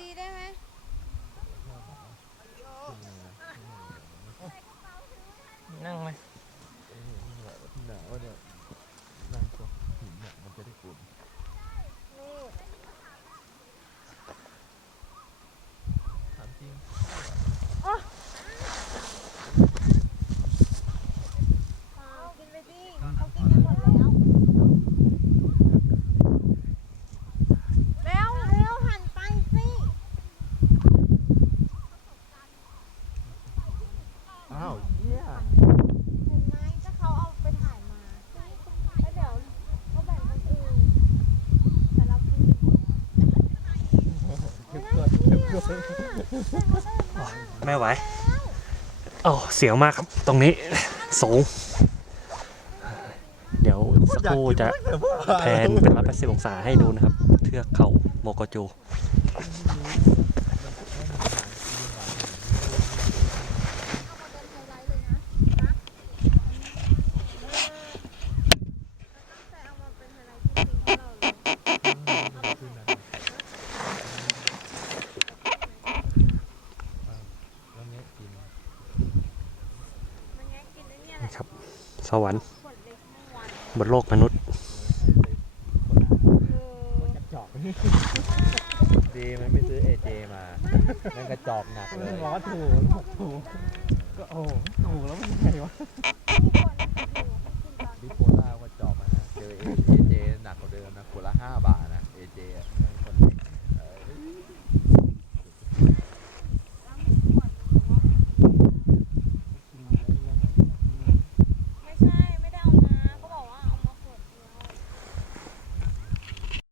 ดีๆได้ไหม อ้าวเยี่ยเห็นไหมก็เขาเอาไปถ่ายมาแล้วเดี๋ยวเขาแบ่งคนอื่นแต่เรากินอยู่เข้มข้นเข้มข้นไม่ไหวโอ้เสียวมากครับ ตรงนี้สูง เดี๋ยวสักครู่จะแพนเป็นร้อยแปดสิบองศาให้ดูนะครับ เทือกเขาโมโกจู แต่เอามาเป็นอะไรจริงๆของเราเลย แล้วเนี้ยกินมันง่ายกินได้เนี่ยแหละนะครับ สวรรค์ขวดเล็กเมื่อวานบนโลกมนุษย์เออกระจอกดีมันไม่ซื้อเอเจมานั่นกระจอกหนักเลยล้อถูกถูกก็โอ้ถูกแล้วมันไงวะมีคนให้กินตอนบิโพล่ากระจอกอะนะเจอเอเจหนักกว่าเดิมนะขวดละห้าบาทนะเอเจอะ